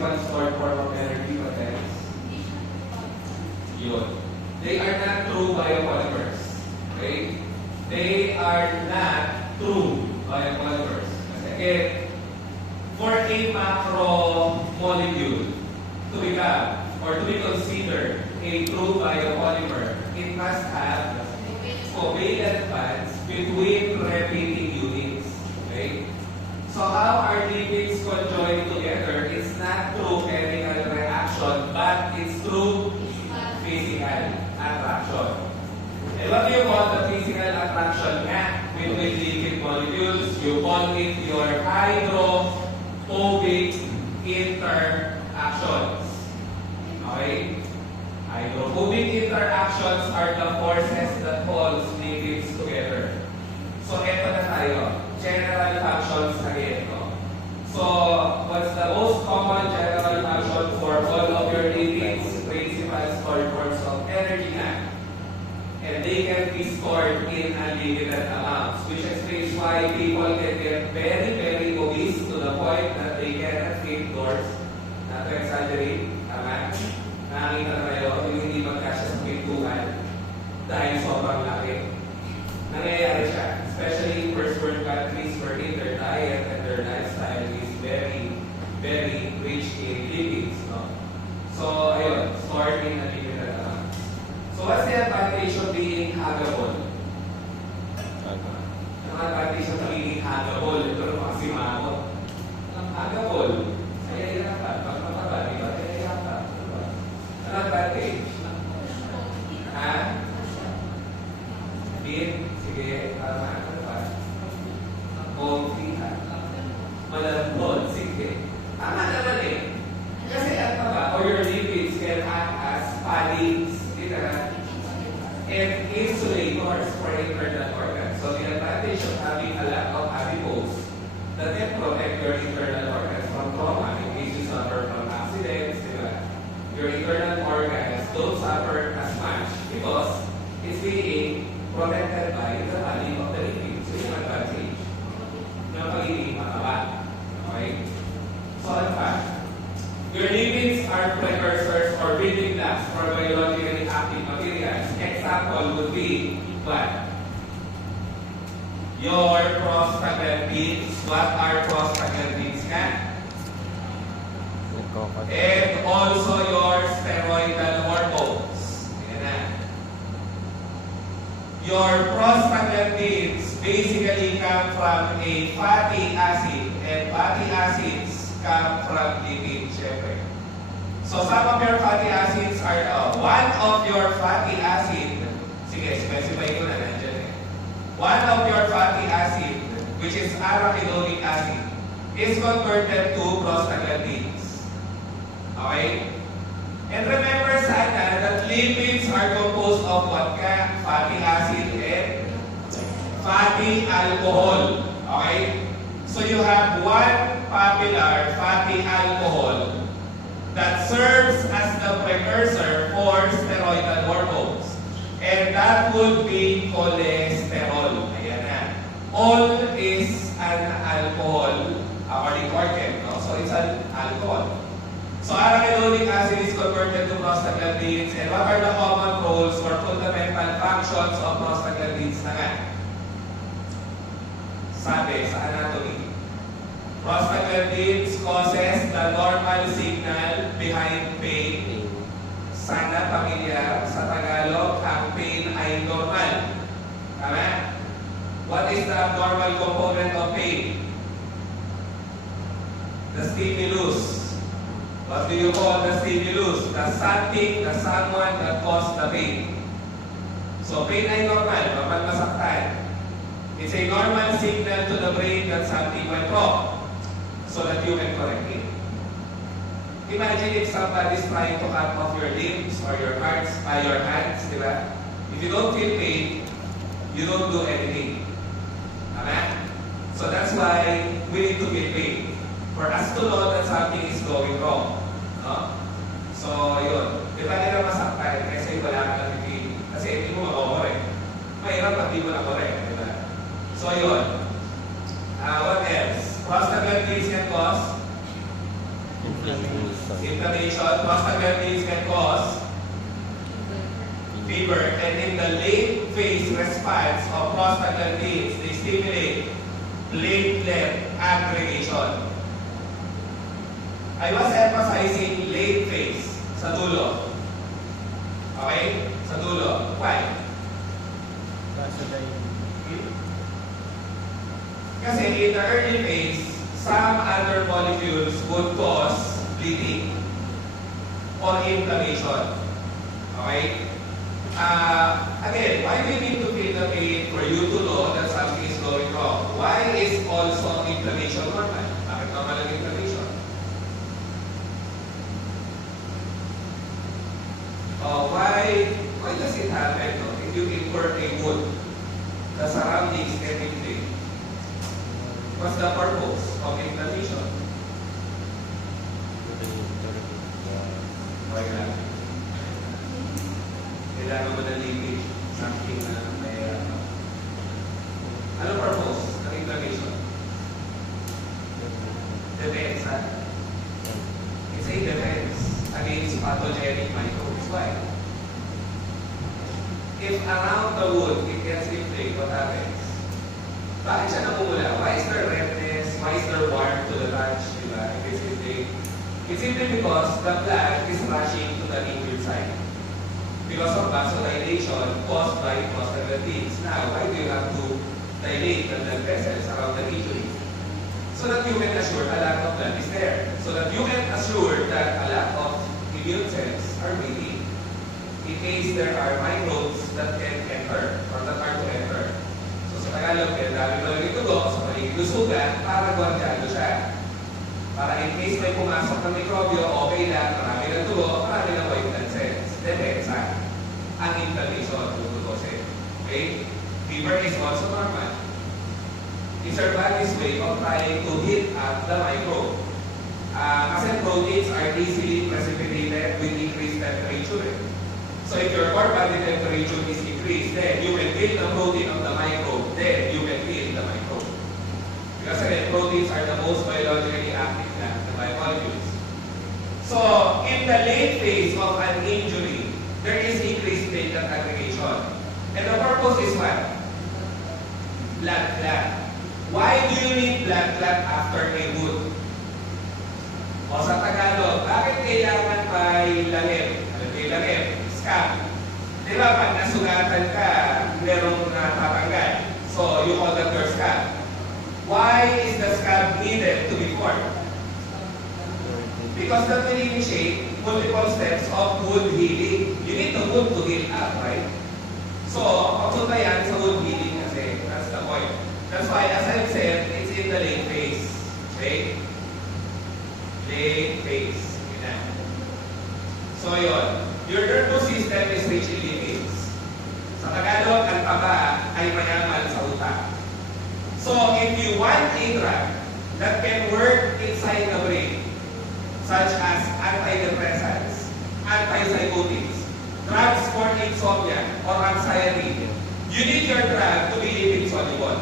principal stored form of energy, but then yun. They are not true biopolymers. Okay? They are not true biopolymers. Kasi again, for a macromolecule to become or to be considered a true biopolymer, it must have covalent bonds between repeating units. Okay? So how are lipids conjoined together? It's not through chemical reaction, but it's through physical attraction. And what do you call the physical attraction nga between liquid molecules? You call it your hydrophobic interactions. Okay? Hydrophobic interactions are the forces that hold liquids together. So, eto na tayo. General functions again. No? So, what's the most common general function for all of your liquids? Principal stored forms of energy na. And they can be stored in unlimited amounts, which explains why people can get very, very obese to the point that they cannot fit doors. Not to exaggerate, tama? Nakakita na kayo, yung hindi magkasya sa pintuan dahil sobrang laki. Nangyayari siya, especially in first world countries wherein their diet and their lifestyle is very, very rich in lipids. No? So, ayun, stored in unlimited amounts. So, what's the advantage of being huggable? Ang advantage of being huggable, ito na mga simako. Huggable. Kaya hirap ka, pagpapaba, di ba? Kaya hirap ka. Ano advantage? Ha? Bin? Sige, tama. Ano ba? Comfy, ha? Malambot, sige. Tama naman eh. Kasi at ba, or your lipids can act as paddings, and insulators for internal organs. So the advantage of having a lot of adipose that can protect your internal organs from trauma in case you suffer from accidents, your internal organs don't suffer as much because it's being protected by the body of the liquid. So yung advantage ng pagiging mataba. Okay? So ano pa? Your lipids are precursors or building blocks for biologically active materials. Example would be what? Your prostaglandins. What are prostaglandins nga? And also your steroidal hormones. Ayan na. Your prostaglandins basically come from a fatty acid, and fatty acids come from lipid, syempre. So some of your fatty acids are one of your fatty acid, sige, specify ko na nandiyan eh. One of your fatty acid, which is arachidonic acid, is converted to prostaglandins. Okay? And remember sana that lipids are composed of what ka? Fatty acid and fatty alcohol. Okay? So you have one popular fatty alcohol that serves as the precursor for steroidal hormones. And that would be cholesterol. Ayan na. All is an alcohol, according to BioChem. No? So it's an alcohol. So arachidonic acid is converted to prostaglandins. And what are the common roles or fundamental functions of prostaglandins na nga? Sabi sa anatomy. Prostaglandins causes the normal signal behind pain. Sana pamilya, sa Tagalog, ang pain ay normal. Tama? What is the abnormal component of pain? The stimulus. What do you call the stimulus? The something, the someone that caused the pain. So pain ay normal, kapag masaktan. It's a normal signal to the brain that something went wrong, so that you can correct it. Imagine if somebody is trying to cut off your limbs or your hands, di ba? If you don't feel pain, you don't do anything. Tama? So that's why we need to feel pain for us to know that something is going wrong. No? So yun. Di ba nila masaktan kasi wala ka lang feel? Kasi hindi mo makakorek. Mahirap pag di mo nakorek. Di ba? So yun. What else? Prostaglandins can cause Inflammation. Prostaglandins can cause fever. And in the late phase response of prostaglandins, they stimulate platelet aggregation. I was emphasizing late phase sa dulo. Okay? Sa dulo. Why? Kasi in the early phase, some other molecules would cause bleeding or inflammation. Okay? Again, why do you need to feel the pain for you to know that something is going wrong? Why is also inflammation normal? Bakit normal ang inflammation? Why does it happen? No? If you incur a wound, the surroundings, everything. What's the purpose of inflammation? Okay lang. Kailangan mo ng linkage, something na may ano purpose ng inflammation? Defense, ha? It's a defense against pathogenic microbes. Why? If around the wound it gets inflamed, what happens? Bakit siya namumula? Why is there redness? Why is there warmth to the touch? Diba? If it's inflamed. It's simply because the blood is rushing to the injured site. Because of vasodilation caused by prostaglandins. Now, why do you have to dilate the blood vessels around the injury? So that you can assure a lot of blood is there. So that you can assure that a lot of immune cells are waiting in case there are microbes that can enter or that are to enter. So sa Tagalog, dami mo lang itugo sa paligid lusugan para guardiano siya. Para in case may pumasok ng mikrobyo, okay lang, marami ng tugo, marami ng white blood cells. Depensa ang inflammation tutukosin. Okay? Fever is also normal. It's our body's way of trying to hit at the microbe. Kasi proteins are easily precipitated with increased temperature. So if your core body temperature is increased, then you can kill the protein of the microbe, then you can kill the microbe. Because again, proteins are the most biologically active biomolecules. So, in the late phase of an injury, there is increased platelet aggregation. And the purpose is what? Blood clot. Why do you need blood clot after a wound? O sa Tagalog, bakit kailangan may langib? Ano may langib? Scab. Di ba pag nasugatan ka, merong natatanggal. So, you call that your scab. Why is the scab needed to be formed? Because that will initiate multiple steps of wound healing. You need the wound to heal up, right? So, pagsunta yan sa wound healing kasi, that's the point. That's why, as I've said, it's in the late phase. Okay? Late phase. Yun. So, yun. Your nervous system is rich in lipids. Sa Tagalog, ang taba ay mayaman sa utak. So, if you want a drug that can work inside the brain, such as antidepressants, antipsychotics, drugs for insomnia or anxiety, you need your drug to be lipid soluble.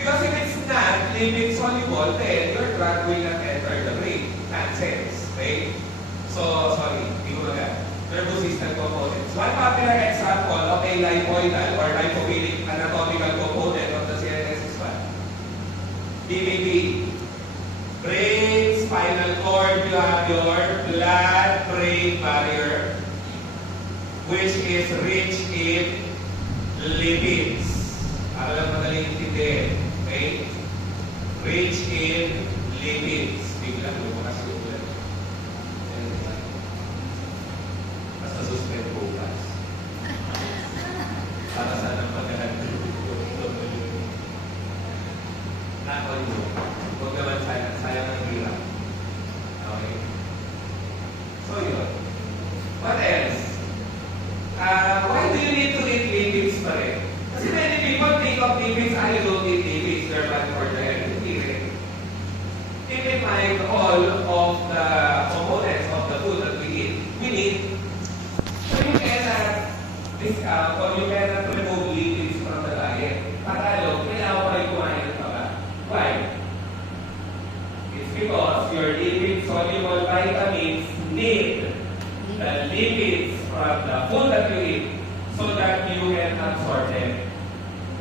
Because if it's not lipid soluble, then your drug will not enter the brain. Nonsense. Okay? So, sorry, hindi ko maganda. Nervous system components. One popular example of a lipoidal or lipophilic anatomical component of the CNS is what? BBB. Brain, spinal cord, you have your blood-brain barrier, which is rich in lipids. Para lang madaling intindihin. Okay? Rich in lipids. Biglang lumakas yung ulan. Basta suspend bukas. Para saan ang pagkakanta? Nakon mo. Huwag naman sayang ng hirap. Okay? So yun. What else? Why do you need to eat lipids pa rin? Kasi many people think of lipids, you don't eat lipids, they're bad for the health. Hindi rin. Keep in mind all of the components of the food that we eat. We need. So you cannot discount or you cannot remove lipids from the diet. Tagalog, kailangan pa rin kumain ng taba. Why? It's because your lipid-soluble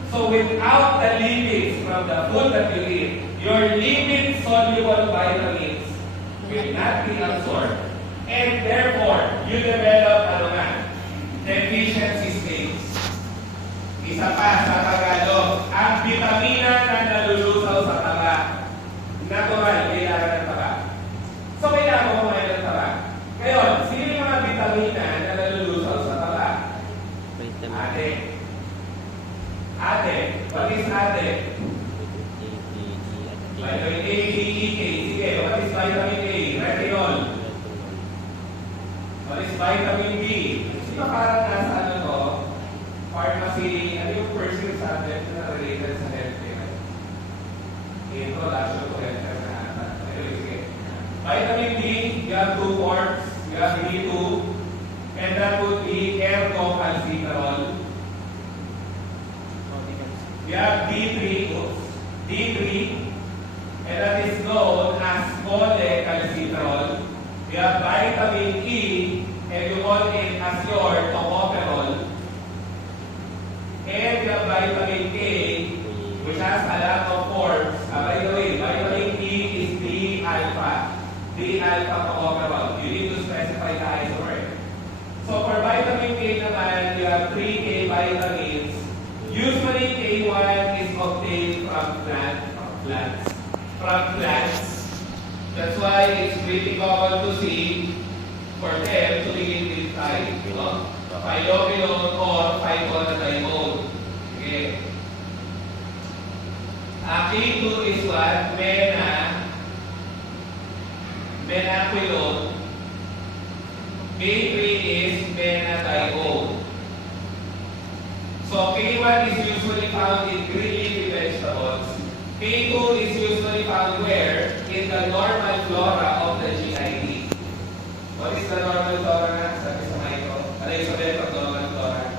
So without the lipids from the food that you eat, your lipid-soluble vitamins will not be absorbed. And therefore, you develop deficiency states. Isa pa sa Tagalog, ang vitamina na nalulusaw sa taba, natural, kailangan ng taba. So kailangan mo kumain ng taba. Ngayon, sino yung mga vitamina na nalulusaw sa taba? Ate. Ate. What is ate? Vitamin A, D, E, K. Sige, what is vitamin A? Retinol. What is vitamin B? Sino parang nasa ano to? Pharmacy, ano yung first year subject na related sa healthcare? Introduction to healthcare na ata. Sige. Vitamin D, you have 2 forms. You have B2, and that would be ergocalciferol. You have D3, and that is known as cholecalciferol. You have vitamin E, and you call it as your tocopherol. And you have vitamin K, which has a lot of forms. By the way, vitamin E is D-alpha. D-alpha tocopherol. You need to specify the isomer. So for vitamin K naman, you have 3 K vitamins. Usually K1 is obtained from plants. That's why it's really common to see for them to begin with phyllogenol or phytonadione. Okay. K2 is what? Menaquilone. K3 is menadione. So K1 is usually found in green leafy vegetables. K2 is usually found where? In the normal flora of the GID. What is the normal flora na? Sabi sa Maiko. Ano yung sabi ng normal flora?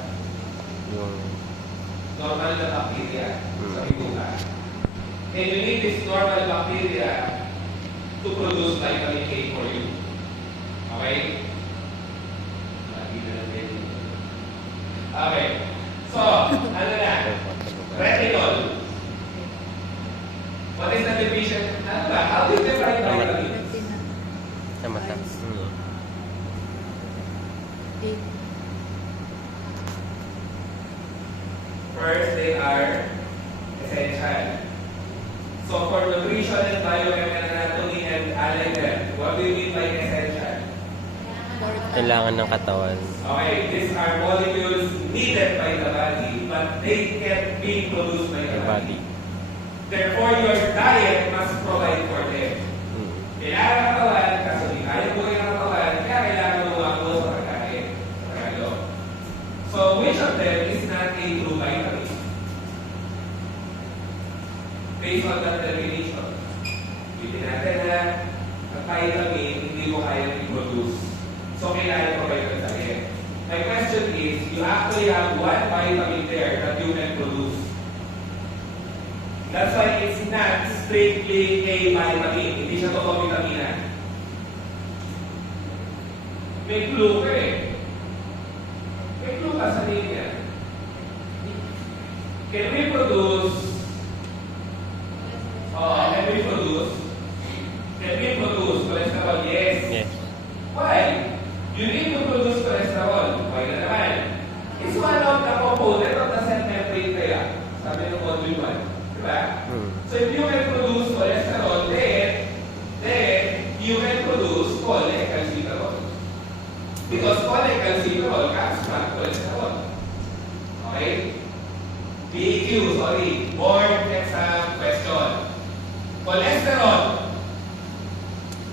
Normal na bacteria. Sabi ko ka. And you need this normal bacteria to produce vitamin K for you. Okay? Okay. So, ano na? Retinol. What is the division? Ano ba? How do you divide vitamins? Sa mata. First, they are essential. So, for nutrition and BioChem and anatomy and allied health, what do you mean by essential? Kailangan ng katawan. Okay, these are molecules needed by the body, but they can't be produced by the body. Therefore, your diet must provide for them. Kailangan ng katawan, kasi hindi kaya buhay ng katawan, kaya kailangan lumago sa pagkain. So, which of them is not a true vitamin? Based on that definition, hindi natin na ang vitamin hindi mo kaya i-produce. So, kailangan provide ng diet. My question is, you actually have one vitamin there that you can produce. That's why it's not strictly a vitamin. Hindi siya totoo vitamina. May clue ka eh. May clue ka sa linya. Can we produce cholesterol? Yes. Yes. Why? You need to produce cholesterol. Why na naman? It's one of the component of the cell membrane kaya. Sabi ng module 1. Diba? So if you can produce cholesterol, then you can produce cholecalciferol. Because cholecalciferol comes from cholesterol. Okay? BQ, board exam question. Cholesterol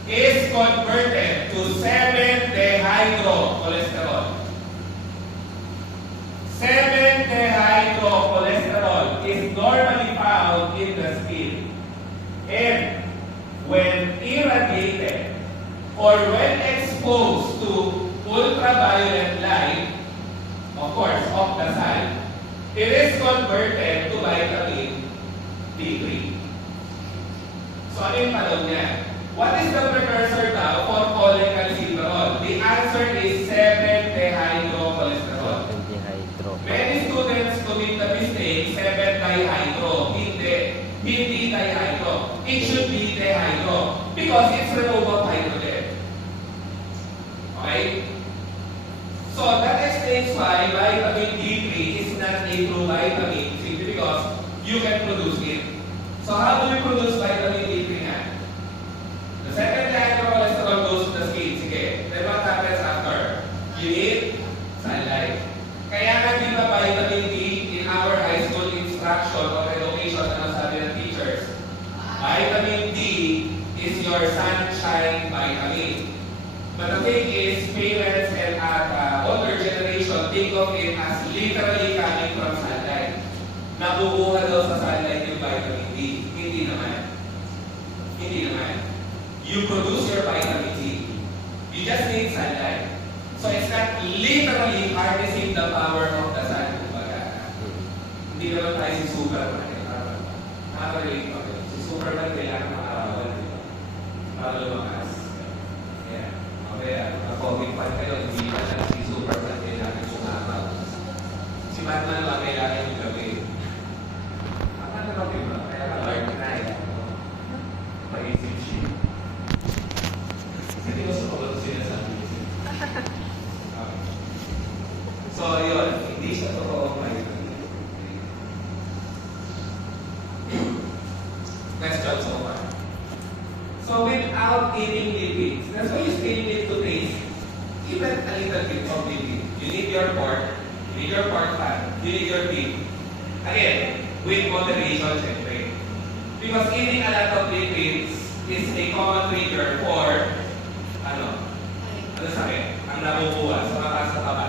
is converted to 7-dehydrocholesterol. 7-dehydrocholesterol is normally found in the skin. And when irradiated or when exposed to ultraviolet light, of course, of the sun, it is converted to vitamin D3. So, ano yung tanong niya? What is the precursor now for cholecalciferol? The answer is 7-dehydrocholesterol. Many students commit the mistake 7 Because it's removal of hydrogen. Okay? So that explains why vitamin D3 is not a true vitamin simply because you can produce it. So how do we produce vitamin D3 nga? The second time the cholesterol goes to the skin, sige. Then what happens after? You need sunlight. Kaya nga di ba vitamin D in our high school instruction or education, ano sabi ng teachers? Vitamin D is your sunshine vitamin. But the thing is, parents and older generation think of it as literally coming from sunlight. Nakukuha daw sa sunlight yung vitamin D. Hindi naman. Hindi naman. You produce your vitamin D. You just need sunlight. So it's not literally harnessing the power of the sun. Hindi naman tayo si Superman. Nakaka-relate pa rin. Si Superman kailangan makarawan. Para lumakas. Yeah. Okay, COVID pa kayo, hindi na lang si Superman kailangan sumabaw. Si Batman lang kailangan yung gabi. Ang ano ba diba? Kaya ka Lord na paisip siya. Hindi mo sa pagod sinasabi niya. So, yun. Hindi siya totoo may question so far. So without eating lipids, that's why you still need to taste even a little bit of lipid. You need your pork, you need your pork fat, you need your beef. Again, with moderation, syempre. Because eating a lot of lipids is a common trigger for ano sakit? Ang nakukuha sa mataas na taba.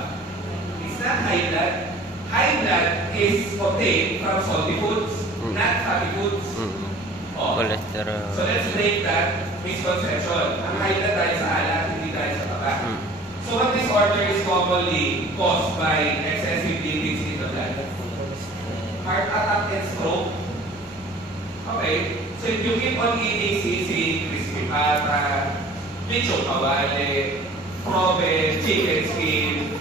It's not high blood. High blood is obtained from salty foods, not fatty foods. Oh. Cholesterol. So let's break that misconception. Ang high blood dahil sa alat, hindi dahil sa taba. So what disorder is commonly caused by excessive lipids in the blood? Heart attack and stroke. Okay. So if you keep on eating sisig, crispy pata, lechon kawali, probe, chicken skin,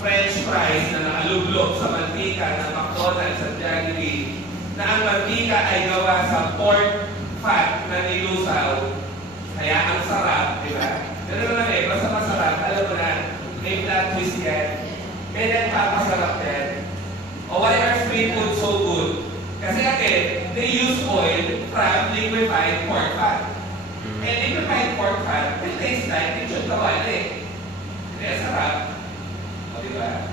French fries na nakalublog sa mantika ng McDonald's at Jollibee, na ang mantika ay gawa sa pork fat na nilusaw, kaya ang sarap, di ba? Ganun lang eh, basta masarap, alam mo na, may plot twist yan, may nagpapasarap yan. O why are street food so good? Kasi again, they use oil from liquefied pork fat. And liquefied pork fat, it tastes like lechon kawali. Kaya sarap. O diba?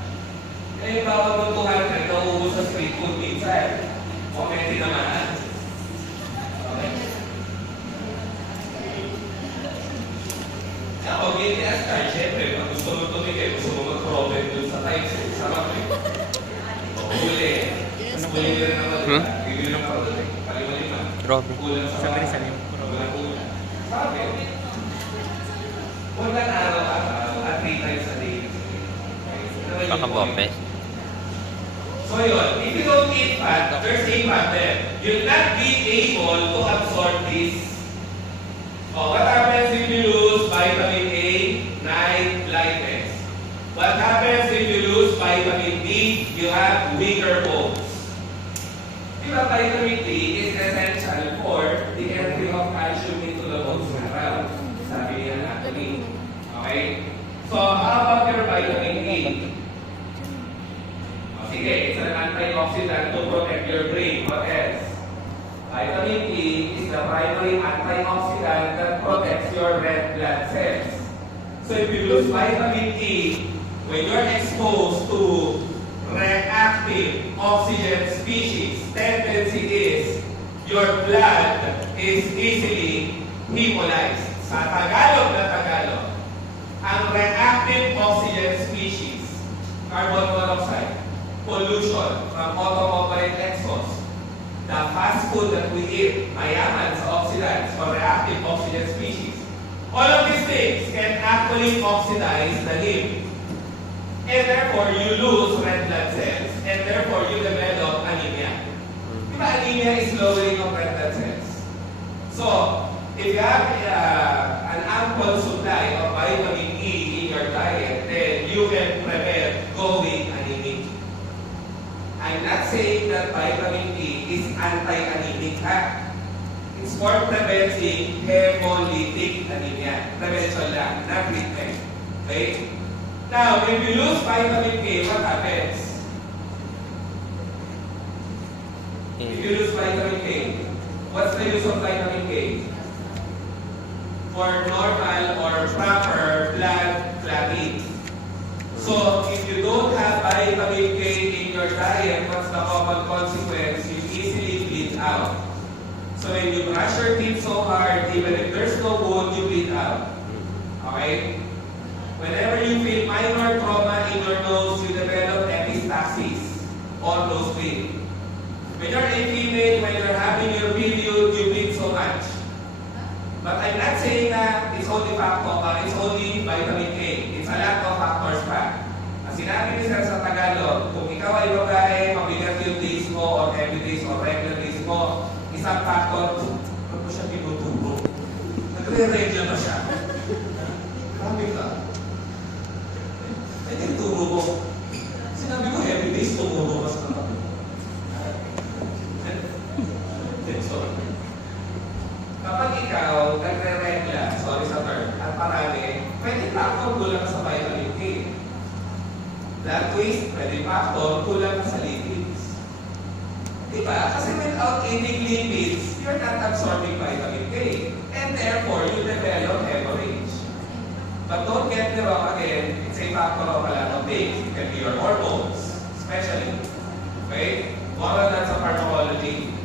Kaya yung bawal mo 200 na uubos sa street food minsan. Komenti naman. Okay? Kaya pag itias ka, syempre, pag gusto mo tumigay, gusto mo mag-problem dun sa types, sarap eh. Huli. Huli ka rin naman. Bibili ng product. Palima-lima. Kulang sa kulang. Sabi. Kulang araw-araw at 3 times a day. Pakabopes. So yun, if you don't eat fat, there's a fat there. You'll not be able to absorb this. Oh, what happens if you lose vitamin A? Night blindness. What happens if you lose vitamin D? You have weaker bones. Diba vitamin D is essential for the entry of calcium into the bones around. Sabi niya anatomy. Okay? So, how about your vitamin E? Sige, it's an antioxidant to protect your brain. What else? Vitamin E is the primary antioxidant that protects your red blood cells. So if you lose vitamin E, when you're exposed to reactive oxygen species, tendency is your blood is easily hemolyzed. Sa Tagalog na Tagalog, ang reactive oxygen species, carbon monoxide, pollution from automobile exhaust, the fast food that we eat, mayaman sa oxidants or reactive oxygen species. All of these things can actually oxidize the heme. And therefore, you lose red blood cells. And therefore, you develop anemia. Diba anemia is lowering of red blood cells? So, if you have an ample supply of vitamin E in your diet, then you can prevent going anemic. I'm not saying that vitamin E is anti-anemic. It's for preventing hemolytic anemia. Prevention lang, not treatment. Okay? Now, when you lose vitamin K, what happens? If you lose vitamin K, what's the use of vitamin K? For normal or proper blood clotting. So, if you don't have vitamin K in your diet, what's the common consequence? You easily bleed out. So, when you brush your teeth so hard, even if there's no wound, you bleed out. Okay? Whenever you feel minor trauma in your nose, you develop epistaxis or nose bleed. When you're a female, when you're having your period, you bleed so much. But I'm not saying that it's only it's only vitamin K. It's a lot of factors pa. Ang sinabi ni Sir sa Tagalog, kung ikaw ay babae, mabigat yung days mo or every days or regular days mo, isang factor, ba't mo siya tinuturo? Nagre-regla ba siya? Grabe ka. Ay, tinuturo mo. Sinabi ko, every days tumuro ka sa kapatid. Kapag ikaw nagre-regla, sorry sa term, at parami, pwede factor kulang sa vitamin K. Blood twist, pwede factor kulang sa lipids. Diba? Kasi without eating lipids, you're not absorbing vitamin K. And therefore, you develop hemorrhage. But don't get me wrong again, it's a factor of a lot of things. It can be your hormones, especially. Okay? More than sa pharmacology,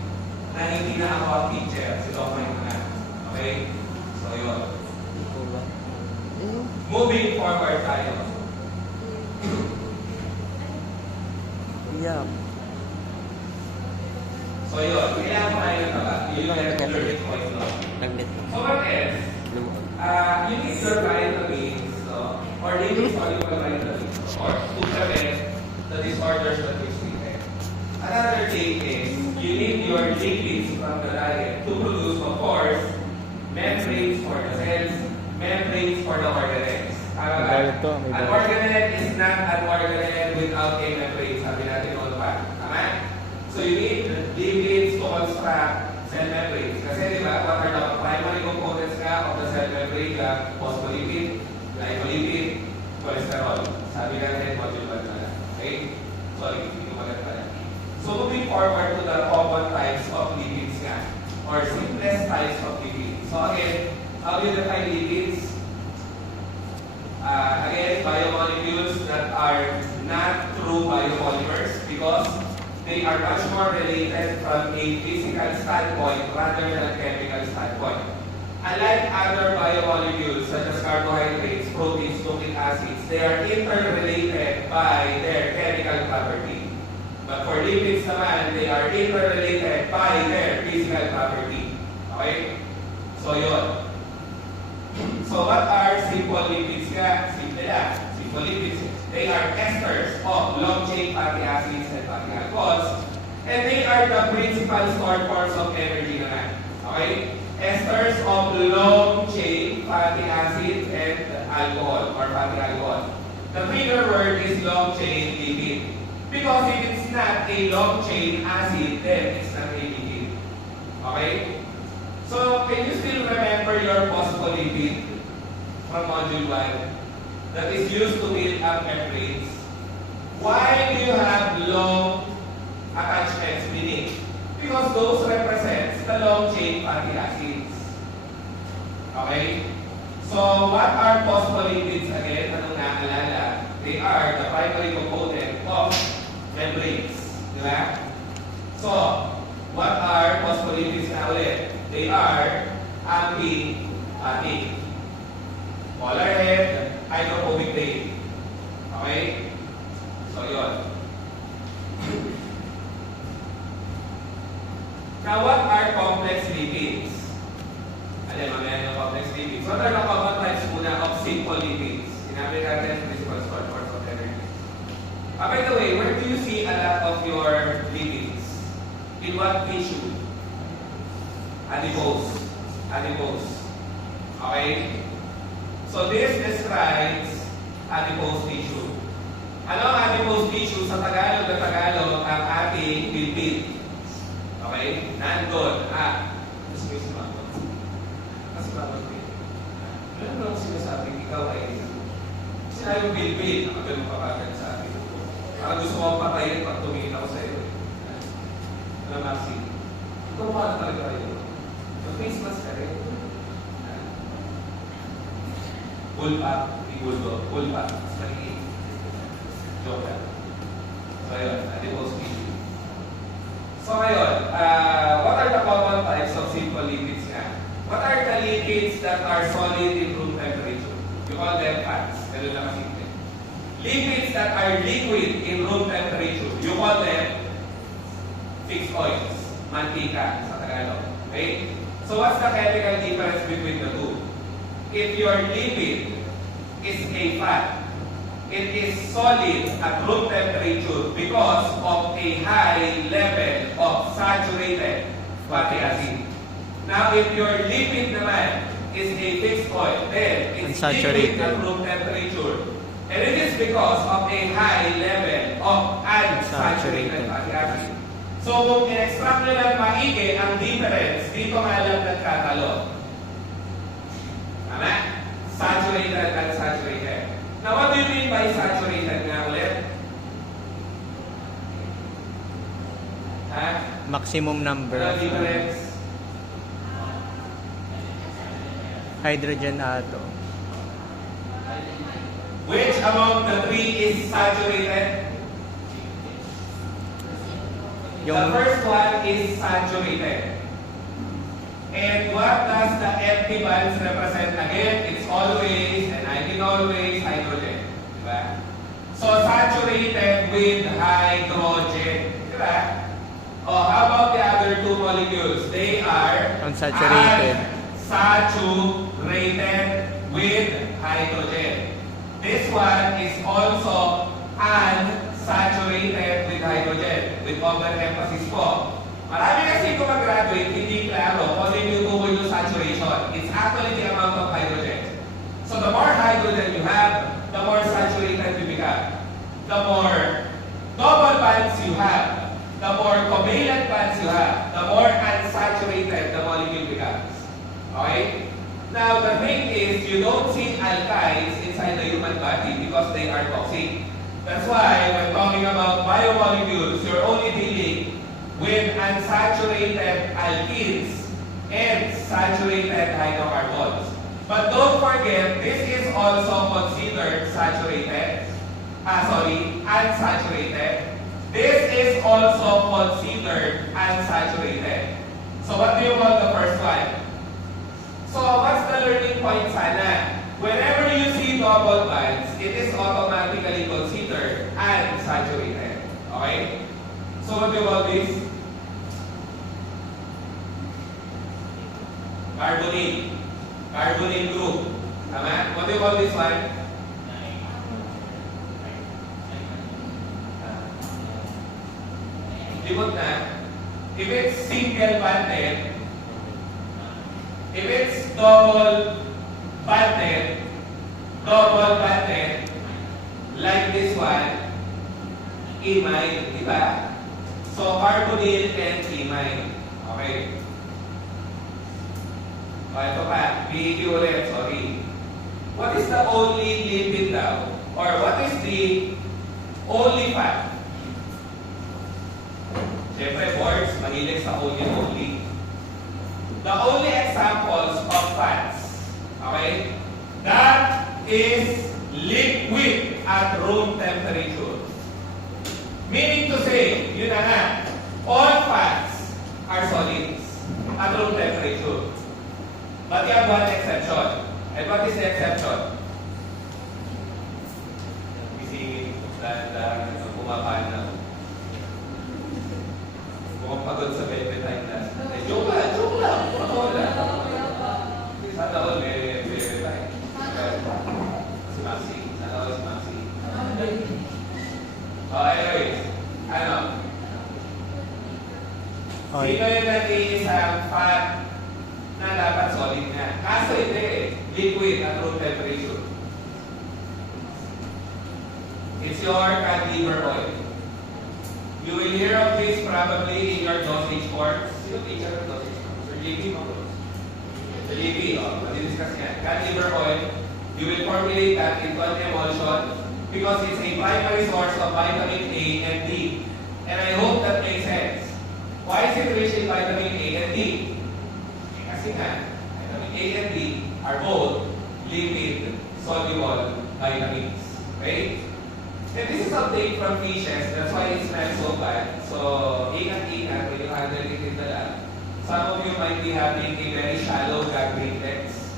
na hindi na ako ang teacher, si Dr. Ina. Okay? So, yun. Moving forward tayo. Yeah. So, yun. Kailangan mo kayo na ba? Yun yung learning point, no? So, what else? You need your vitamins, no? Or daily soluble vitamins, or to prevent the disorders that we see. Another thing is, you need your lipids from the diet to produce, of course, membranes for the cells, membranes for the organelles. An organelle is not an organelle without a membrane. Sabi natin noon pa. Tama? So you need lipids to construct cell membranes. Kasi di ba, what are the primary components of the cell membrane? Phospholipid, glycolipid, cholesterol. Sabi natin, module 1 na lang. Okay? Sorry, hindi ko maganda. So moving forward to the common types of lipids or simplest types of lipids. So again, how do you define lipids? Again, biomolecules that are not true biopolymers because they are much more related from a physical standpoint rather than chemical standpoint. Unlike other biomolecules such as carbohydrates, proteins, nucleic acids, they are interrelated by their chemical property. But for lipids naman, they are interrelated by their physical property. Okay? So, yun. So, what are simple lipids nga? Simple lang. Simple lipids. They are esters of long-chain fatty acids and fatty alcohols. And they are the principal stored forms of energy naman. Okay? Esters of long-chain fatty acids and alcohol or fatty alcohol. The bigger word is long-chain lipid. Because if it's not a long-chain acid, then it's not a lipid. Okay? So, can you still remember your phospholipid from module 1 that is used to build up membranes? Why do you have long attachments beneath? Because those represents the long-chain fatty acids. Okay? So, what are phospholipids again? Anong naalala? They are the primary component of membranes. Diba? So, what are phospholipids na ulit? They are amphipathic. Polar head, hydrophobic tail. Okay? So, yun. Now, what are complex lipids? Alam, mamaya yung complex lipids. What are the common types muna of simple lipids? Sinabi natin principal stored forms of energy. By the way, where do you see a lot of your lipids? In what tissue? Adipose. Adipose. Okay? So this describes adipose tissue. Ano ang adipose tissue? Sa Tagalog na Tagalog, ang ating bilbil. Okay? Nandun. Excuse me. ikaw ay sinabi yung bilbil, nakagaling pa kagad sa akin. Parang gusto mo patayin pag tumingin ako sa iyo. Alam, Maxi, ikaw pa talaga kayo. Yung face mask ka rin. Pull up, igulo, pull up, mas maliit. Joke lang. So yun, adipose tissue. So ngayon, what are the common types of simple lipids nga? What are the lipids that are solid in room temperature? You call them fats. Ganun lang kasimple. Lipids that are liquid in room temperature, you call them fixed oils. Mantika sa Tagalog. Okay? So what's the chemical difference between the two? If your lipid is a fat, it is solid at room temperature because of a high level of saturated fatty acid. Now, if your lipid naman is a fixed oil, then it's liquid at room temperature. And it is because of a high level of unsaturated fatty acid. So, kung in-extract nyo lang maigi, ang difference, dito nga lang nagkatalo. Tama? Saturated and unsaturated. Now, what do you mean by saturated nga ulit? Ha? Maximum number Ano of difference? hydrogen atom. Which among the three is saturated? The first one is saturated. And what does the empty bonds represent again? It's always, and I mean always, hydrogen. Diba? So, saturated with hydrogen. Diba? Oh, how about the other two molecules? They are Unsaturated. Unsaturated with hydrogen. This one is also unsaturated with hydrogen. With overemphasis po. Marami kasi kung mag-graduate, hindi klaro kung ano yung tutukoy yung saturation. It's actually the amount of hydrogen. So the more hydrogen you have, the more saturated you become. The more double bonds you have, the more covalent bonds you have, the more unsaturated the molecule becomes. Okay? Now, the thing is, you don't see alkynes inside the human body because they are toxic. That's why, when talking about biomolecules, you're only dealing with unsaturated alkenes and saturated hydrocarbons. But don't forget, this is also considered unsaturated. This is also considered unsaturated. So what do you call the first one? So what's the learning point sana? Whenever you see double bonds, it is automatically considered unsaturated. Okay? So what do you call this? Carbonate. Carbonate group. Tama? What do you call this one? Libot na. If it's single bonded, if it's double bonded, like this one, imine, di ba? So, carbonyl and imine. Okay. O, ito pa. BEQ ulit, sorry. What is the only lipid daw? Or what is the only fat? Siyempre, boards, mahilig sa only. The only examples of fats, okay, that is liquid at room temperature. Meaning to say, yun na nga, all fats are solids at room temperature. But you have one exception. And what is the exception? Isingin, dahil pumapanaw. Mukhang pagod sa baby time na. Joke lang. Pagod lang. Sana all baby time. Si Maxi. Sana all si Maxi. Anyways. Sino yung nag-iisang fat na dapat solid na? Kaso hindi. Liquid at room temperature. It's your cod liver oil. You will hear of this probably in your dosage forms. Sino teacher ng dosage forms? Sir JP mo? Sir JP, madi-discuss yan. Cod liver oil, You will formulate that into an emulsion because it's a primary source of vitamin A and D. And I hope that makes sense. Why is it rich in vitamin A and D? Kasi nga, vitamin A and D are both lipid-soluble vitamins. Okay? And this is update from fishes, that's why it smells so bad. So, ingat-ingat when you handle it in the lab. Some of you might be having a very shallow gag reflex.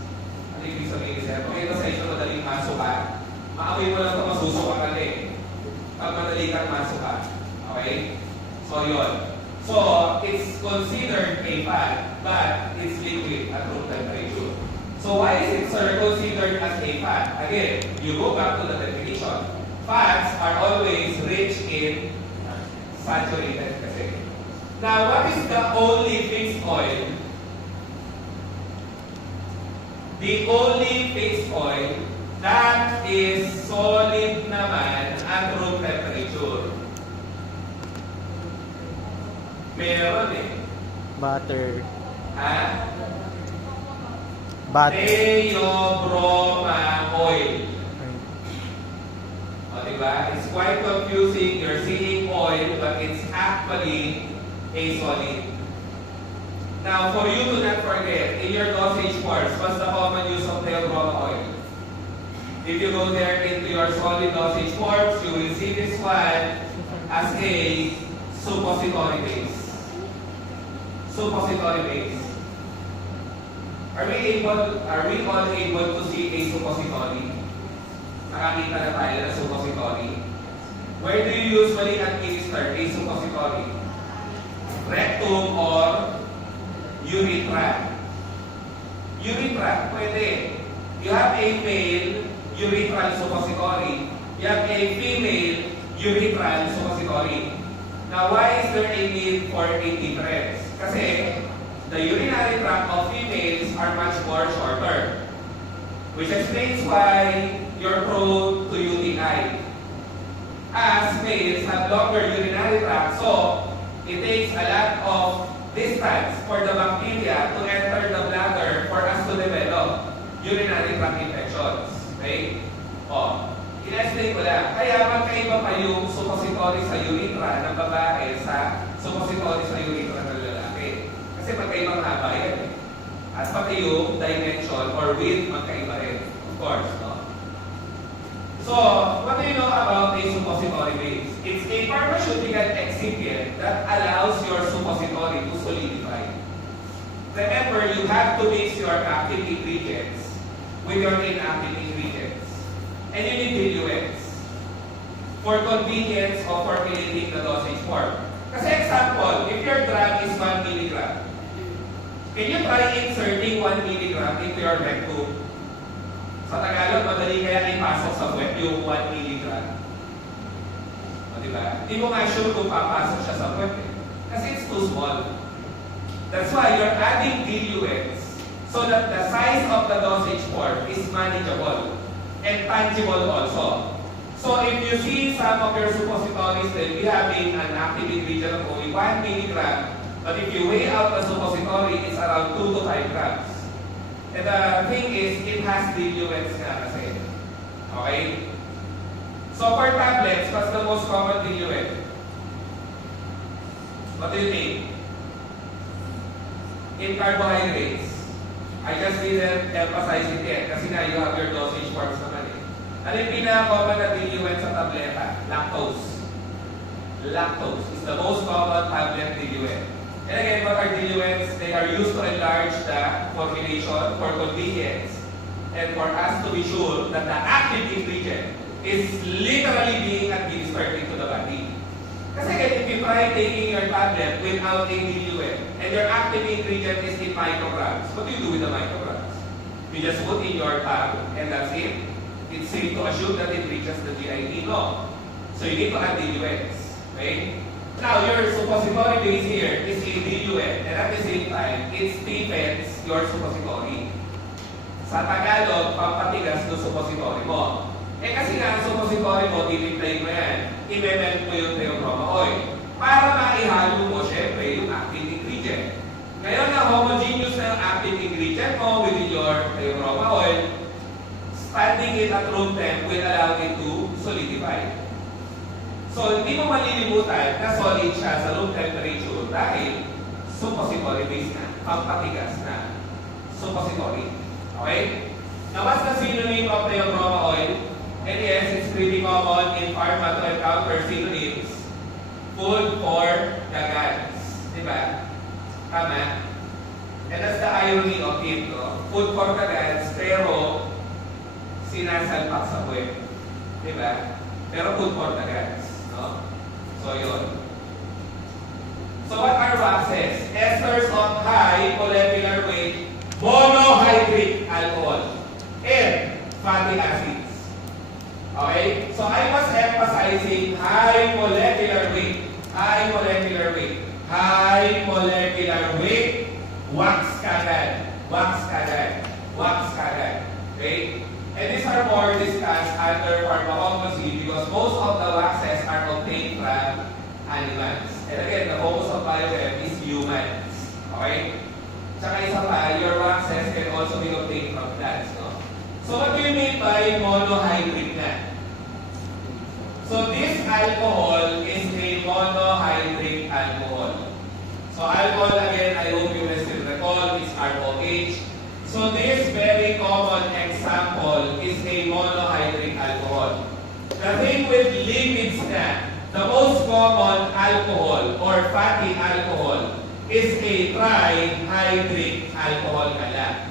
Ano ibig sabihin sir? Kung ito sa inyo madaling masuka, maamoy mo lang ito masusuka ka eh. Pag madali kang masuka. Okay? So, yun. So, it's considered a fat, but it's liquid at room temperature. So, why is it, sir, considered as a fat? Again, you go back to the definition. Fats are always rich in saturated kasi. Now, what is the only fixed oil? The only fixed oil that is solid naman at room temperature. Meron eh. Butter. Ha? Butter. Theobroma oil. O, diba? It's quite confusing. You're seeing oil, but it's actually a solid. Now, for you to not forget, in your dosage forms, what's the common use of theobroma oil? If you go there into your solid dosage forms, you will see this one as a suppository base. Suppository base. Are we all able to see a suppository? Nakakita na tayo ng suppository. Where do you usually administer a suppository? Rectum or urethra? Urethra, pwede. You have a male urethral suppository. You have a female urethral suppository. Now, why is there a need for a difference? Kasi the urinary tract of females are much more shorter, which explains why you're prone to UTI. As males have longer urinary tract, so it takes a lot of distance for the bacteria to enter the bladder for us to develop urinary tract infections. Okay? O, in-explain ko lang. Kaya magkaiba pa yung suppository sa urethra ng babae sa suppository sa urethra ng lalaki. Kasi magkaibang haba yan. At pati yung dimension or width magkaiba rin. Of course, no? So, what do you know about a suppository base? It's a pharmaceutical excipient that allows your suppository to solidify. Remember, you have to mix your active ingredients with your inactive ingredients. And you need diluents for convenience of formulating the dosage form. Kasi example, if your drug is 1 milligram, can you try inserting 1 milligram into your rectum? Sa Tagalog, madali kaya ipasok sa puwet yung 1 milligram. O, diba? Hindi mo nga sure kung papasok siya sa puwet eh. Kasi it's too small. That's why you're adding diluents so that the size of the dosage form is manageable and tangible also. So if you see some of your suppositories then we having an active ingredient of only 1 milligram, but if you weigh out the suppository, it's around 2 to 5 grams. And the thing is, it has diluents nga kasi. Okay? So for tablets, what's the most common diluent? What do you think? In carbohydrates. I just didn't emphasize it yet kasi na you have your dosage forms naman eh. Ano yung pinaka-common na diluent sa tableta? Lactose. Lactose is the most common tablet diluent. And again, what are diluents? They are used to enlarge the formulation for convenience and for us to be sure that the active ingredient is literally being administered into the body. Kasi again, if you try taking your tablet without a diluent and your active ingredient is in micrograms, what do you do with the micrograms? You just put in your tongue and that's it. It's safe to assume that it reaches the GIT. No. So you need to add diluents. Okay? Now, your suppository base here is a diluent and at the same time, it stiffens your suppository. Sa Tagalog, pampatigas ng suppository mo. Eh kasi nga ang suppository mo, titiplayin mo yan, i-melt mo yung theobroma oil. Para maihalo mo, syempre, yung active ingredient. Ngayon na homogeneous na yung active ingredient mo within your theobroma oil, it at room temp will allow it to solidify. So, hindi mo malilimutan na solid siya sa room temperature dahil suppository base na, pampatigas na suppository. Okay? Now, what's the synonym of theobroma oil? And yes, it's pretty common in pharma to encounter synonyms. Food for the gods. Diba? Tama? And that's the irony of it, no? Food for the gods, pero sinasalpak sa puwet. Diba? Pero food for the gods. No? So, yun. So, what are waxes? Esters of high molecular weight, monohydrate alcohol, and fatty acids. Okay? So, I was emphasizing high molecular weight. High molecular weight. High molecular weight. Wax kagad. Wax kagad. Wax kagad. Okay? And these are more discussed under pharmacology because most of the waxes are obtained from animals. And again, the focus of BioChem is humans. Okay? Tsaka isa pa, your waxes can also be obtained from plants. No? So what do you mean by monohydrate na? So this alcohol is a monohydrate alcohol. So alcohol, again, I hope you will still recall, is ROH. So this very common example is a monohydrate alcohol. The thing with lipids na, the most common alcohol or fatty alcohol is a trihydrate alcohol pala.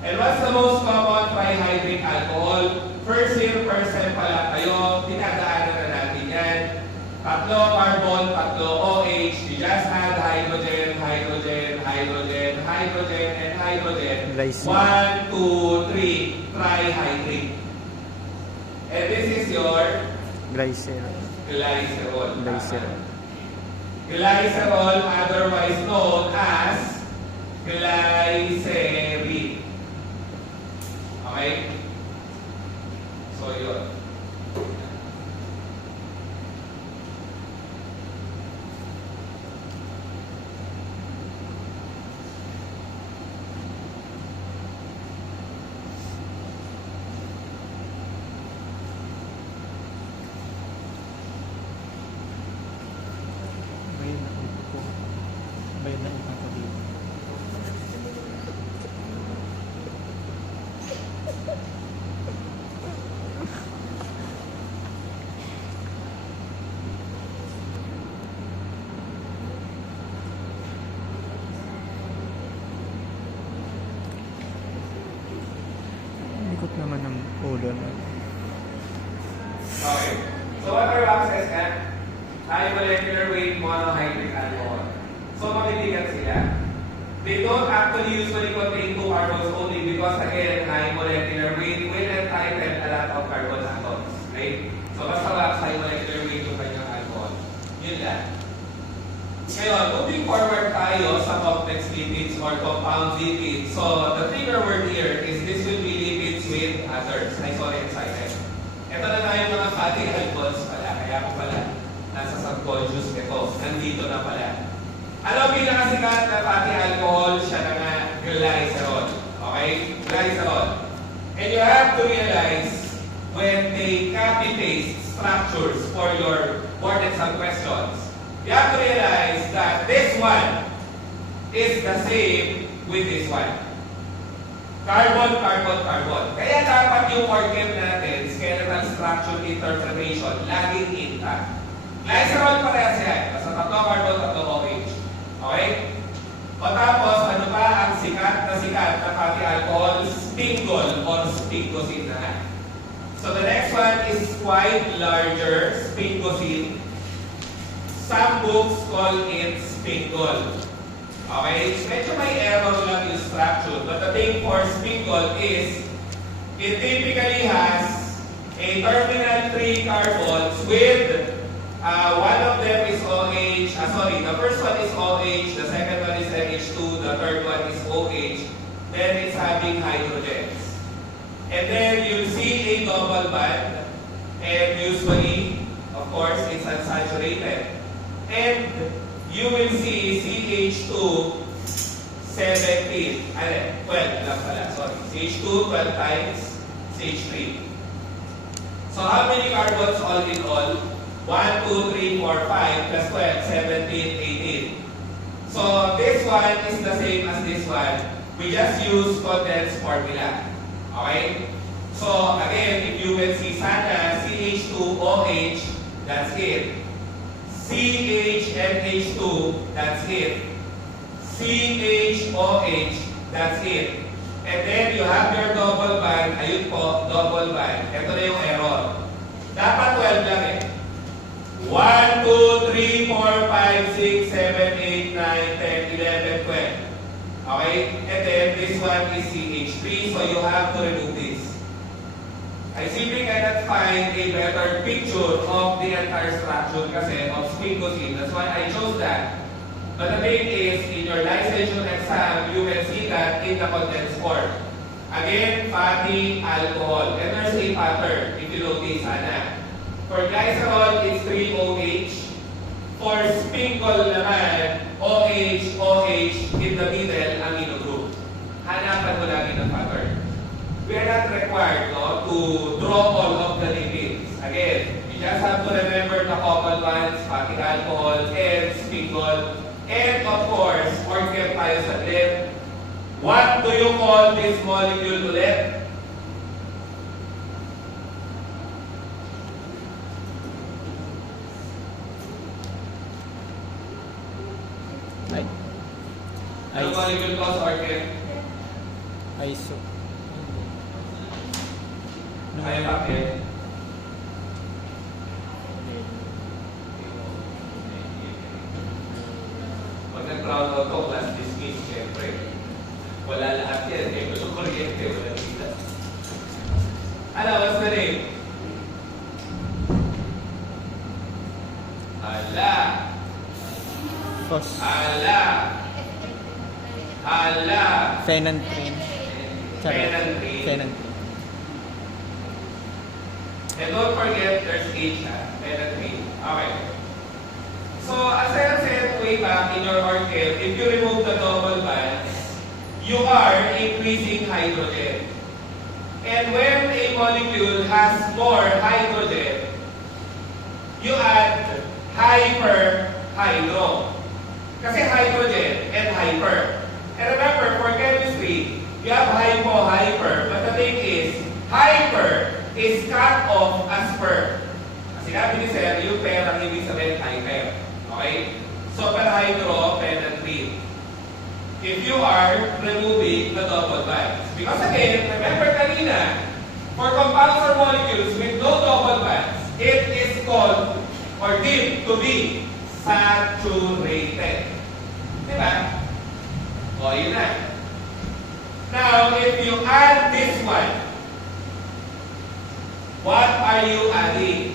And what's the most common trihydrate alcohol? First year person pala kayo, tinadaanan na natin yan. Tatlo carbon, tatlo OH, you just add hydrogen, hydrogen, hydrogen, hydrogen, and hydrogen. Glycerol. 1, 2, 3, trihydrate. And this is your Glycerol. glycerol. Glycerol. Glycerol, otherwise known as glycerin. Okay? So, yun. Bayad na utang ko dito. Likot naman ng ulo na. Okay. So, what are waxes nga? High molecular weight monohydrate alcohol. So, mabibigat sila. They don't actually usually contain 2 carbons only because, again, high molecular weight will entitle a lot of carbon atoms. Right? So, basta wax, high molecular weight yung kanyang alcohol. Yun lang. Ngayon, moving forward tayo sa complex lipids or compound lipids. So, the trigger word here is this will be lipids with others. Ay, sorry, excited. Ito na tayo mga fatty alcohols pala. Kaya ko pala, nasa subconscious ito. Nandito na pala. Ano pinakasikat na fatty alcohol? Siya na nga, glycerol. Okay? Glycerol. And you have to realize when they copy-paste structures for your board exam questions, you have to realize that this one is the same with this one. Carbon, carbon, carbon. Kaya dapat yung organ natin, skeletal structure interpretation, laging intact. Glycerol parehas yan. Basta tatlo carbon, tatlo OH. Okay? O tapos, ano pa ang sikat na fatty alcohol? Spingol or sphingosine na. So the next one is quite larger, sphingosine. Some books call it spingol. Okay? Medyo may error lang yung structure. But the thing for spingol is, it typically has a terminal 3 carbons with one of them is OH. The first one is OH, the second one is NH2, the third one is OH. Then it's having hydrogens. And then you'll see a double bond. And usually, of course, it's unsaturated. And you will see CH2 17. 12 lang pala, sorry. CH2 12 times CH3. So how many carbons all in all? 1, 2, 3, 4, 5 plus 12, 17, 18. So this one is the same as this one. We just use condensed formula. Okay? So again, if you will see sana, CH2OH, that's it. CHNH2, that's it. CHOH, that's it. And then you have your double bond, ayun po, double bond. Ito na yung error. Dapat 12 lang eh. 1, 2, 3, 4, 5, 6, 7, 8, 9, 10, 11, 12. Okay? And then this one is CH3, so you have to remove this. I simply cannot find a better picture of the entire structure kasi of sphingosine. That's why I chose that. But the thing is, in your licensure exam, you will see that in the condensed form. Again, fatty alcohol. And there's a pattern, if you notice, Ana. For glycerol, it's 3OH. For sphingle naman, OH, OH, in the middle, amino group. Hanapan mo lagi ng pattern. We are not required to draw all of the lipids. Again, you just have to remember the coupled bonds, fatty alcohol, and sphingle. And of course, organ tayo sa lip. What do you call this molecule ulit? Ano molecule ko sa organ? ISO. Ay, bakit? Pag nag-brown out ko, class dismiss, syempre. Wala lahat yan. Eh, gusto kuryente, wala kita. Ano, what's the name? Ala. Phos. Ala. Ala. Phenanthrene. Phenanthrene. Phenanthrene. And don't forget, there's H, phenanthrene. Okay. So, as I have said way back in your organ, if you remove the double bonds, you are increasing hydrogen. And when a molecule has more hydrogen, you add hyperhydro. Kasi hydrogen and hyper. And remember, for chemistry, you have hypo, hyper. But the thing is, hyper is cut off as per. Kasi sinabi ni Sir, yung per ang ibig sabihin hyper. Okay? So, perhydro, phenanthrene. If you are removing the double bonds. Because again, remember kanina, for compounds or molecules with no double bonds, it is called or deemed to be saturated. Diba? O, yun na. Now, if you add this one, what are you adding?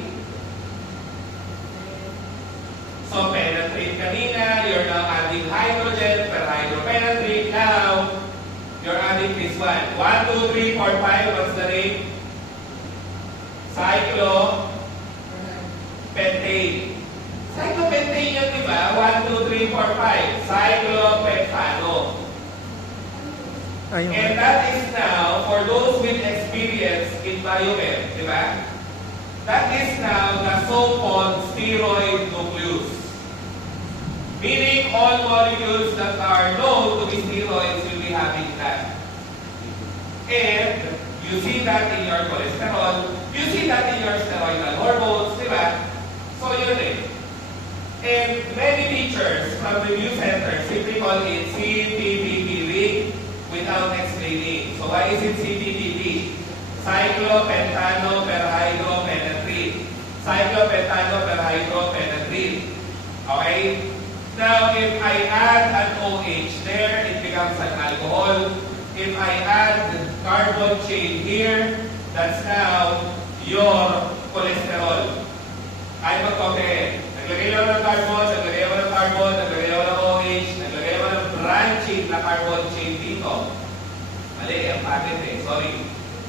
So, phenanthrene kanina, you're now adding hydrogen, perhydrophenanthrene. Now, you're adding this one. 1, 2, 3, 4, 5. What's the name? Cyclopentane. Cyclopentane yan, di ba? 1, 2, 3, 4, 5. Cyclopentano. Ayun. And that is now, for those with experience in BioChem, di ba? That is now the so-called steroid nucleus. Meaning all molecules that are known to be steroids will be having that. And you see that in your cholesterol, you see that in your steroidal hormones, di ba? So yun eh. And many teachers from review centers simply call it CPPP without explaining. So why is it CPPP? Cyclopentano perhydrophenanthrene. Cyclopentano perhydrophenanthrene. Okay? Now, if I add an OH there, it becomes an alcohol. If I add carbon chain here, that's now your cholesterol. Ay magkopere. Naglagay lang ng carbon, naglagay mo ng carbon, naglagay mo ng OH, naglagay mo ng branching na carbon chain dito. Mali, ang packet eh. Sorry.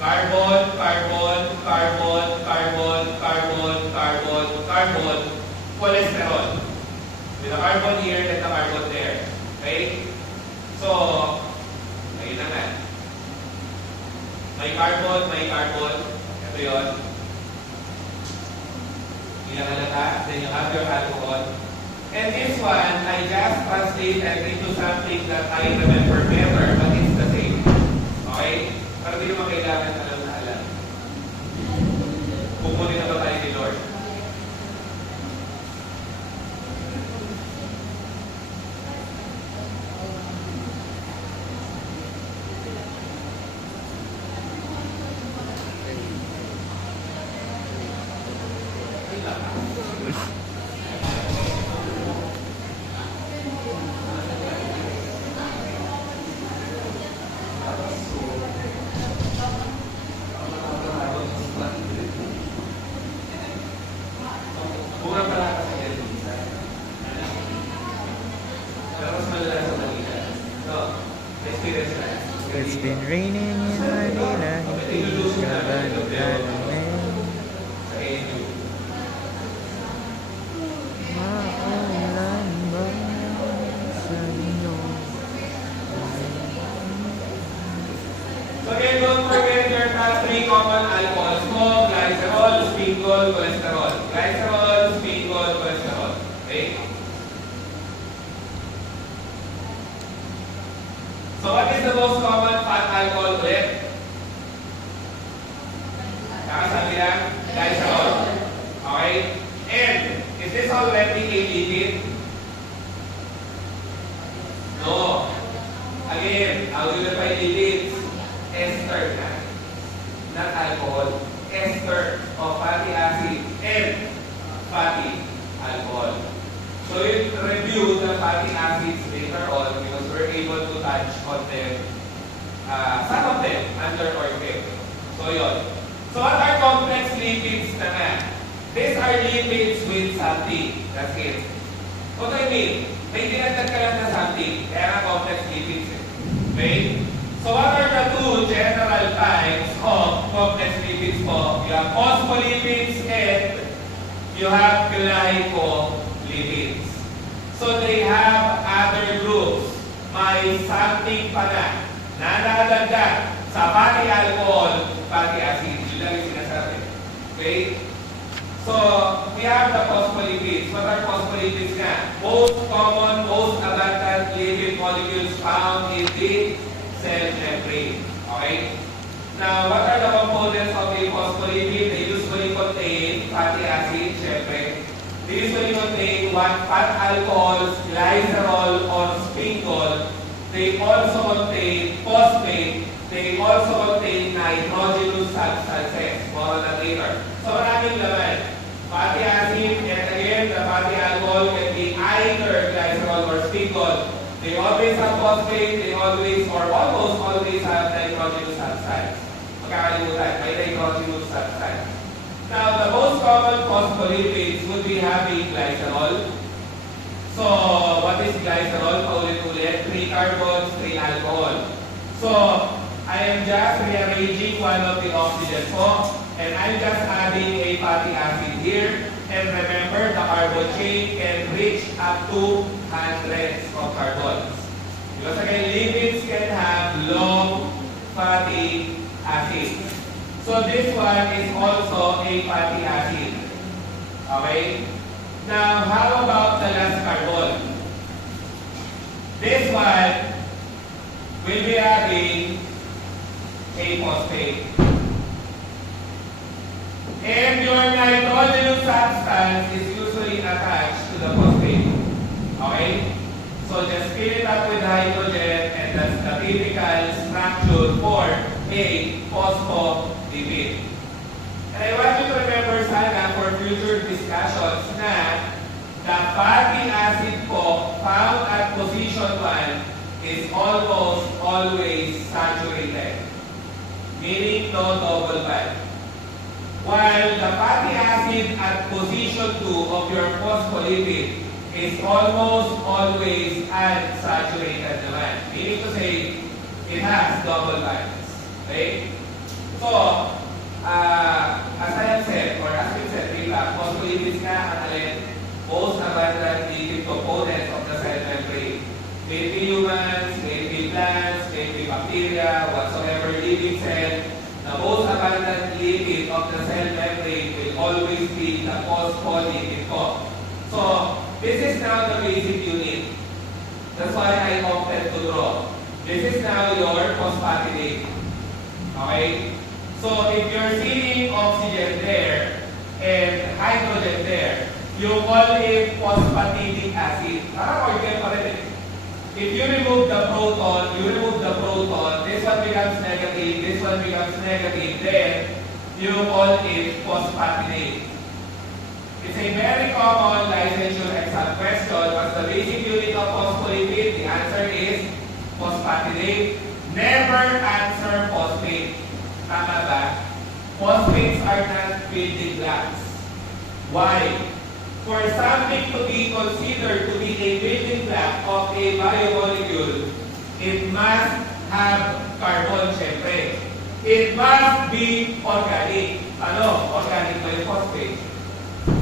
Carbon, carbon, carbon, carbon, carbon, carbon, carbon, cholesterol. With the carbon here and the carbon there. Okay? So, ayun na nga. May carbon, may carbon. Ito yun. nakalata. Then you have your alcohol. And this one, I just translated into something that I remember better, but it's the same. Okay? Para di naman kailangan alam na alam. Pupunin na ba tayo ni Lord? Mura pala kasi yan isa. Pero mas malala sa Manila. So, experience na. It's been raining in Manila, hindi ka ba naglalamig? Sa ANU. Maulan ba sa inyo? So again, don't forget your top 3 common alcohols mo: glycerol, spingol, cholesterol. Glycerol, spingol, cholesterol. Okay? So what is the most common fat alcohol ulit? Kakasabi lang, glycerol. Okay? And, is this already a lipid? No. Again, how do you define lipids? Ester na. Not alcohol. Ester of fatty acid and fatty alcohol. So we'll review the fatty acids later on because we're able to touch on them, some of them under organ. So yun. So what are complex lipids na nga? These are lipids with something. That's it. What do I mean? May dinagdag ka lang na something. Kaya nga complex lipids. Okay? So what are the two general types of complex lipids po? You have phospholipids and you have glycolipids. So they have other groups. May something pa na nadadagdag sa fatty alcohol, fatty acid. Yun lang yung sinasabi. Okay? So, we have the phospholipids. What are phospholipids nga? Most common, most abundant lipid molecules found in the cell membrane. Okay? Now, what are the components of a phospholipid? They usually contain fatty acid, syempre. They usually contain one fat alcohols, glycerol, or spingol. They also contain phosphate. They also contain nitrogenous substances. More on that later. So, maraming laman. Fatty acid, and again, the fatty alcohol can be either glycerol or spingol. They always have phosphate, they always or almost always have nitrogenous substance. Magkakalimutan, may nitrogenous substance. Now, the most common phospholipids would be having glycerol. So, what is glycerol? Paulit-ulit, 3 carbons, 3 alcohol. So, I am just rearranging one of the oxygen po, and I'm just adding a fatty acid here. And remember, the carbon chain can reach up to hundreds of carbons. Because again, lipids can have long fatty acids. So this one is also a fatty acid. Okay? Now, how about the last carbon? This one will be having a phosphate. And your nitrogenous substance is usually attached to the phosphate. Okay? So just fill it up with hydrogen, and that's the typical structure for a phospholipid. And I want you to remember sana for future discussions na the fatty acid po found at position 1 is almost always saturated. Meaning no double bond. While the fatty acid at position 2 of your phospholipid is almost always unsaturated naman. Meaning to say, it has double bonds. Okay? So, as I have said, or as we said, phospholipids nga ang alin, most abundant lipid components of the cell membrane. Maybe humans, maybe plants, maybe bacteria, whatsoever living cell, the most abundant lipid of the cell membrane will always be the phospholipid ko. So, this is now the basic unit. That's why I opted to draw. This is now your phosphatidate. Okay? So, if you're seeing oxygen there and hydrogen there, you call it phosphatidic acid. Parang organ pa rin eh. If you remove the proton, this one becomes negative, this one becomes negative, then you call it phosphatidate. It's a very common licensure exam question. What's the basic unit of phospholipid? The answer is phosphatidate. Never answer phosphate. Tama ba? Phosphates are not building blocks. Why? For something to be considered to be a building block of a biomolecule, it must have carbon, syempre. It must be organic. Ano? Organic ba yung phosphate?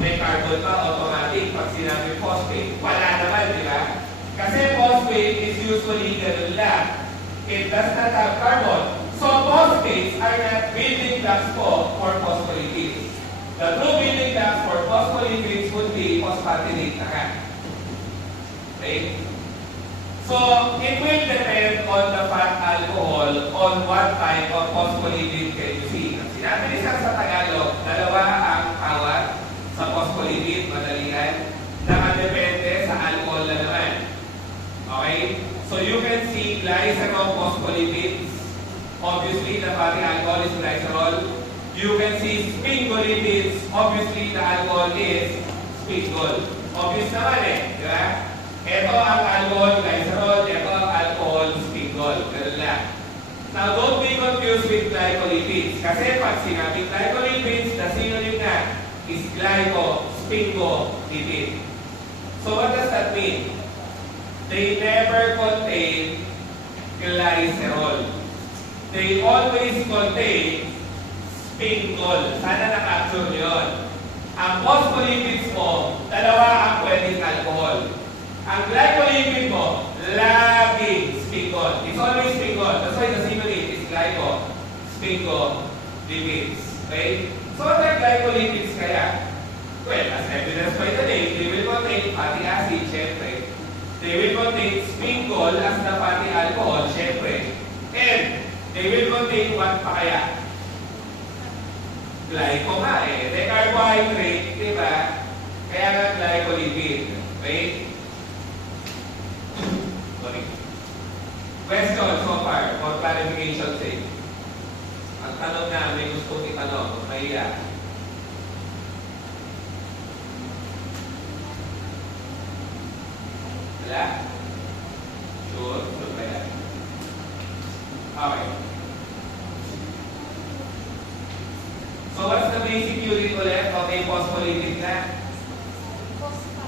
May carbon pa, automatic. Pag sinabi phosphate, wala naman, di ba? Kasi phosphate is usually ganun lang. It does not have carbon. So phosphates are not building blocks for phospholipids. The true building blocks for phospholipids would be phosphatidate na nga. Okay? So, it will depend on the fat alcohol on what type of phospholipid can you see. Sinabi ni Sir sa Tagalog, dalawa ang tawag sa phospholipid, madalian. Nakadepende sa alcohol na naman. Okay? So, you can see glycerol phospholipids. Obviously, the fatty alcohol is glycerol. You can see sphingolipids. Obviously, the alcohol is sphingol. Obvious naman eh, di ba? Ito ang alcohol glycerol, ito ang alcohol sphingol. Ganun lang. Now, don't be confused with glycolipids. Kasi pag sinabing glycolipids, the synonym na is glycosphingolipid. So, what does that mean? They never contain glycerol. They always contain sphingol. Sana na-capture nyo yun. Ang phospholipids mo, dalawa ang pwedeng alcohol. Ang glycolipid mo, laging sphingol. It's always sphingol. That's why the synonym is glycosphingolipids. Okay? So, what are glycolipids kaya? Well, as evidenced by the name, they will contain fatty acid, syempre. They will contain sphingol as the fatty alcohol, syempre. And they will contain what pa kaya? Glyco nga eh. The carbohydrate, di ba? Kaya nga glycolipid. Okay? Sorry. Question so far, for clarification sake. Ang tanong na may gusto itanong, mahiya. Wala? Sure? Sure ba yan? Okay. So what's the basic unit ulit of a phospholipid na?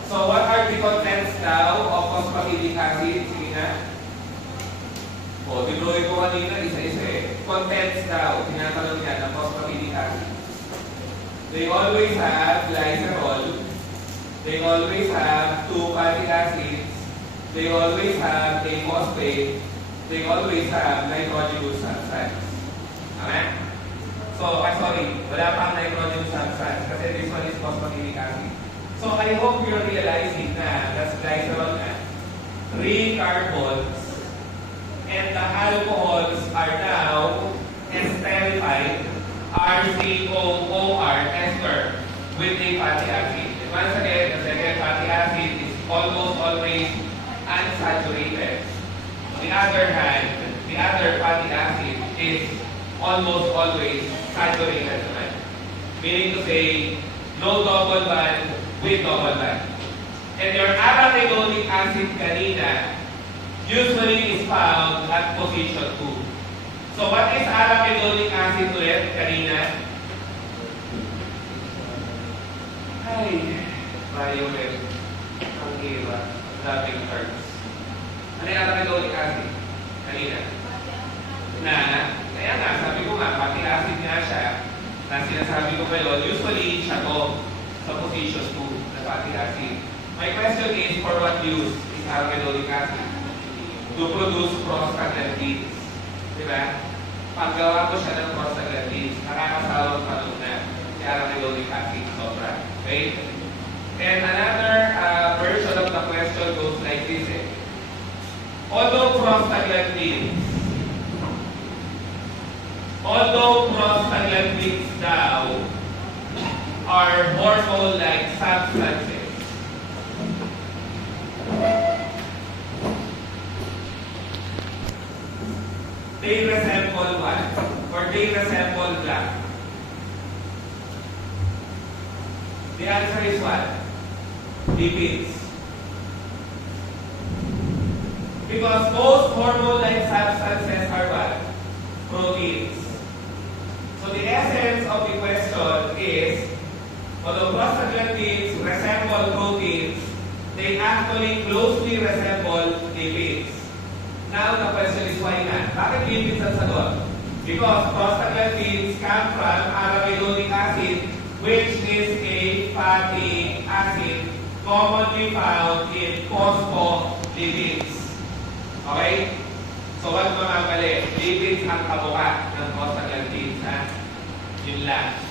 So what are the contents now of phosphatidic acid? Sige na. O, dinroy ko kanina, isa-isa eh. Contents now, tinatanong niya ng phosphatidic acid. They always have glycerol. They always have two fatty acids. They always have a phosphate. They always have nitrogenous substance. Amen? So, sorry, wala pang nitrogenous substance kasi this one is phosphatidic acid. So, I hope you're realizing na that's glycerol na 3 carbons and the alcohols are now esterified RCOOR ester with a fatty acid. And once again, the second fatty acid is almost always unsaturated. On the other hand, the other fatty acid is almost always saturated naman. Meaning to say, no double bond with double bond. And your arachidonic acid kanina usually is found at position 2. So what is arachidonic acid ulit kanina? Ay, BioChem. Ang hirap. Daming terms. Ano yung arachidonic acid? Kanina. Kaya nga, sabi ko nga, fatty acid nga siya, na sinasabi ko kayo, usually siya to sa position 2 na fatty acid. My question is, for what use is arachidonic acid? To produce prostaglandins. Diba? Paggawa ko siya ng prostaglandins, nakakasawang tanong na. si arachidonic acid. Sobra. Okay? And another version of the question goes like this. Although prostaglandins daw are hormone-like substances, they resemble what? Or they resemble black? The answer is what? Lipids. Because most hormone-like substances are what? Proteins. So the essence of the question is, although prostaglandins resemble proteins, they actually closely resemble lipids. Now the question is why not? Bakit lipids ang sagot? Because prostaglandins come from arachidonic acid, which is a fatty acid commonly found in phospholipids. Okay? So, wag mamamali. Lipids ang kabuka ng prostaglandins. Yun lang.